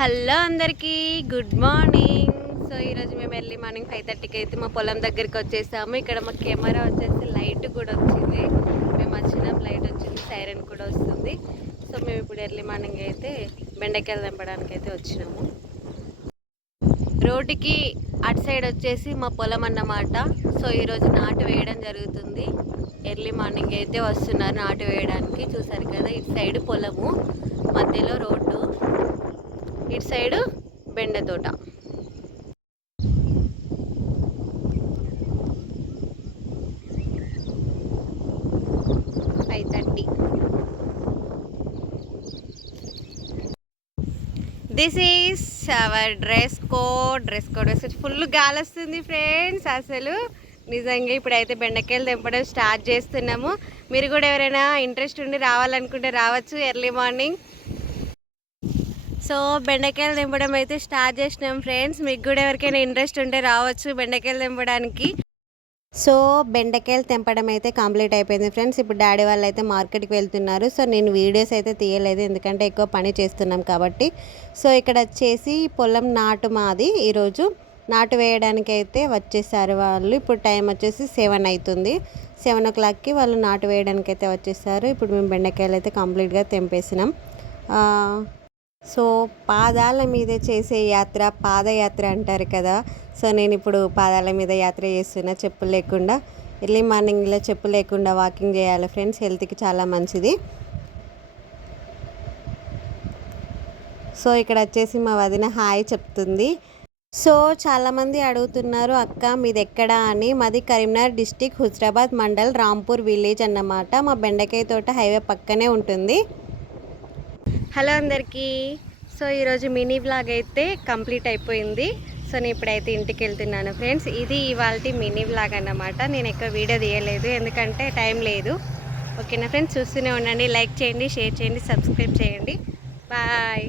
Hello అందరికీ good morning. So ఈరోజు మేము ఎర్లీ మార్నింగ్ 5:30కి అయితే మా పొలం దగ్గరికి వచ్చేసాము. ఇక్కడ మా కెమెరా వచ్చేసి లైట్ కూడా వచ్చింది. మేము వచ్చినాం, లైట్ వచ్చింది, సైరన్ కూడా వస్తుంది. సో మేము ఇప్పుడు ఎర్లీ మార్నింగ్ అయితే బెండకాయలు తెంపడానికి అయితే వచ్చినాము. రోడ్డుకి అటు సైడ్ వచ్చేసి మా పొలం అన్నమాట. సో ఈరోజు నాటు వేయడం జరుగుతుంది. ఎర్లీ మార్నింగ్ అయితే వస్తున్నారు నాటు వేయడానికి. చూసారు కదా, ఇటు సైడ్ పొలము, మధ్యలో రోడ్డు, ఇటు సైడు బెండ తోట. This is our dress code వేసి ఫుల్ గాలి వస్తుంది ఫ్రెండ్స్. అసలు నిజంగా ఇప్పుడైతే బెండకాయలు తెంపడం స్టార్ట్ చేస్తున్నాము. మీరు కూడా ఎవరైనా ఇంట్రెస్ట్ ఉండి రావాలనుకుంటే రావచ్చు ఎర్లీ మార్నింగ్. సో బెండకాయలు తెంపడం అయితే స్టార్ట్ చేసినాం ఫ్రెండ్స్. మీకు కూడా ఎవరికైనా ఇంట్రెస్ట్ ఉంటే రావచ్చు బెండకాయలు తెంపడానికి. సో బెండకాయలు తెంపడం అయితే కంప్లీట్ అయిపోయింది ఫ్రెండ్స్. ఇప్పుడు డాడీ వాళ్ళు అయితే మార్కెట్కి వెళ్తున్నారు. సో నేను వీడియోస్ అయితే తీయలేదు, ఎందుకంటే ఎక్కువ పని చేస్తున్నాం కాబట్టి. సో ఇక్కడ వచ్చేసి పొలం నాటు మాది. ఈరోజు నాటు వేయడానికి అయితే వచ్చేసారు వాళ్ళు. ఇప్పుడు టైం వచ్చేసి 7 అవుతుంది. 7 o'clockకి వాళ్ళు నాటు వేయడానికి అయితే వచ్చేసారు. ఇప్పుడు మేము బెండకాయలు అయితే కంప్లీట్గా తెంపేసినాం. సో పాదాల మీద చేసే యాత్ర పాదయాత్ర అంటారు కదా. సో నేను ఇప్పుడు పాదాల మీద యాత్ర చేస్తున్నా, చెప్పులు లేకుండా. ఎర్లీ మార్నింగ్లో చెప్పులు లేకుండా వాకింగ్ చేయాలి ఫ్రెండ్స్, హెల్త్కి చాలా మంచిది. సో ఇక్కడ వచ్చేసి మా వదిన హాయ్ చెప్తుంది. సో చాలామంది అడుగుతున్నారు, అక్క మీది ఎక్కడ అని. మాది కరీంనగర్ డిస్టిక్, హుజరాబాద్ మండల్, రాంపూర్ విలేజ్ అన్నమాట. మా బెండకాయ తోట హైవే పక్కనే ఉంటుంది. హలో అందరికీ. సో ఈరోజు మినీ వ్లాగ్ అయితే కంప్లీట్ అయిపోయింది. సో నేను ఇప్పుడైతే ఇంటికి వెళ్తున్నాను ఫ్రెండ్స్. ఇది ఇవాళ మినీ వ్లాగ్ అన్నమాట. నేను ఎక్కువ వీడియో తీయలేదు, ఎందుకంటే టైం లేదు. ఓకేనా ఫ్రెండ్స్, చూస్తూనే ఉండండి. లైక్ చేయండి, షేర్ చేయండి, సబ్స్క్రైబ్ చేయండి. బాయ్.